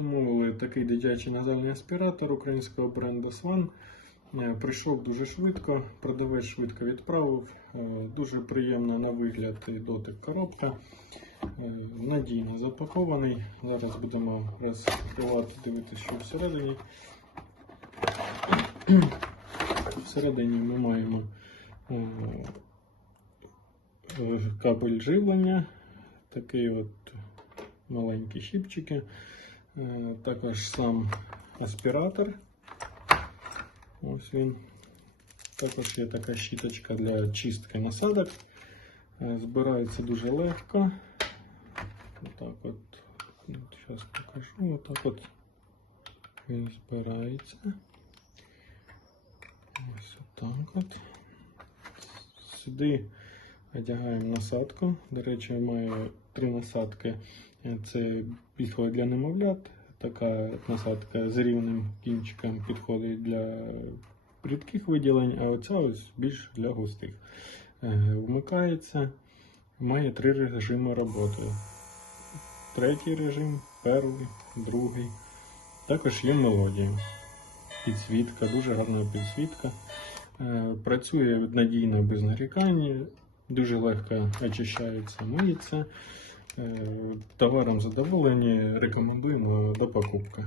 Замовили такий дитячий назальний аспіратор українського бренду Swan. Е, Прийшов дуже швидко, продавець швидко відправив. Е, Дуже приємна на вигляд і дотик коробка. Е, Надійно запакований. Зараз будемо розкривати, дивитися, що всередині. Всередині ми маємо кабель живлення, такий от маленькі щіпчики, також сам аспіратор. Ось він. Також є така щіточка для чистки насадок. Е, Збирається дуже легко. Отак от. Зараз покажу. Отак от він збирається. Ось отак от. Сюди одягаємо насадку. До речі, я маю три насадки. Це підходить для немовлят. Така насадка з рівним кінчиком підходить для рідких виділень, а оця ось більш для густих. Е, Вмикається, має три режими роботи. Третій режим, перший, другий. Також є мелодія. Підсвітка, дуже гарна підсвітка. Е, Працює надійно без нарікань, дуже легко очищається, миється. Е, Товаром задоволені, рекомендуємо до покупки.